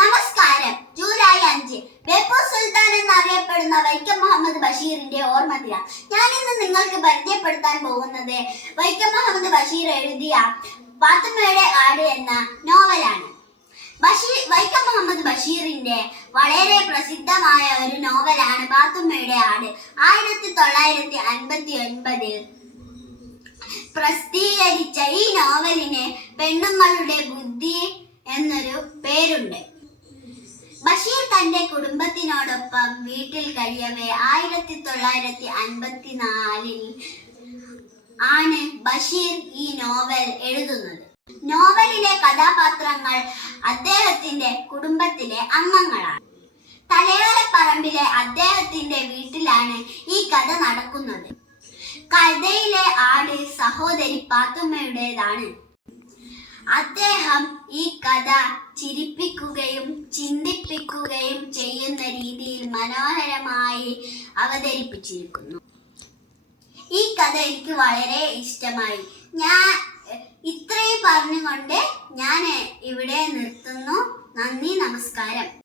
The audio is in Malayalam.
നമസ്കാരം. ജൂലൈ അഞ്ച്. ബേപ്പൂർ സുൽത്താൻ എന്നറിയപ്പെടുന്ന വൈക്കം മുഹമ്മദ് ബഷീറിന്റെ ഓർമ്മദിന. ഞാൻ ഇന്ന് നിങ്ങൾക്ക് പരിചയപ്പെടുത്താൻ പോകുന്നത് വൈക്കം മുഹമ്മദ് ബഷീർ എഴുതിയ പാത്തുമ്മയുടെ ആട് എന്ന നോവലാണ്. ബഷീർ വൈക്കം മുഹമ്മദ് ബഷീറിന്റെ വളരെ പ്രസിദ്ധമായ ഒരു നോവലാണ് പാത്തുമ്മയുടെ ആട് ആയിരത്തി തൊള്ളായിരത്തി അൻപത്തി ഒൻപതിൽ പ്രസിദ്ധീകരിച്ച ഈ നോവലിന് പെണ്ണുങ്ങളുടെ ബുദ്ധി എന്നൊരു പേരുണ്ട്. തന്റെ കുടുംബത്തിനോടൊപ്പം വീട്ടിൽ കഴിയവേ. ആയിരത്തി തൊള്ളായിരത്തി അൻപത്തിനാലിൽ ആണ് ബഷീർ ഈ നോവൽ എഴുതുന്നത്. നോവലിലെ കഥാപാത്രങ്ങൾ അദ്ദേഹത്തിന്റെ കുടുംബത്തിലെ അംഗങ്ങളാണ്. തലയോലപ്പറമ്പിലെ അദ്ദേഹത്തിന്റെ വീട്ടിലാണ് ഈ കഥ നടക്കുന്നത്. കഥയിലെ ആട് സഹോദരി പാത്തുമ്മയുടേതാണ്. അദ്ദേഹം ഈ കഥ ചിന്തിപ്പിക്കുകയും ചെയ്യുന്ന രീതിയിൽ മനോഹരമായി അവതരിപ്പിച്ചിരിക്കുന്നു. ഈ കഥ എനിക്ക് വളരെ ഇഷ്ടമായി. ഞാൻ ഇത്രയും പറഞ്ഞുകൊണ്ട് ഞാൻ ഇവിടെ നിർത്തുന്നു. നന്ദി നമസ്കാരം.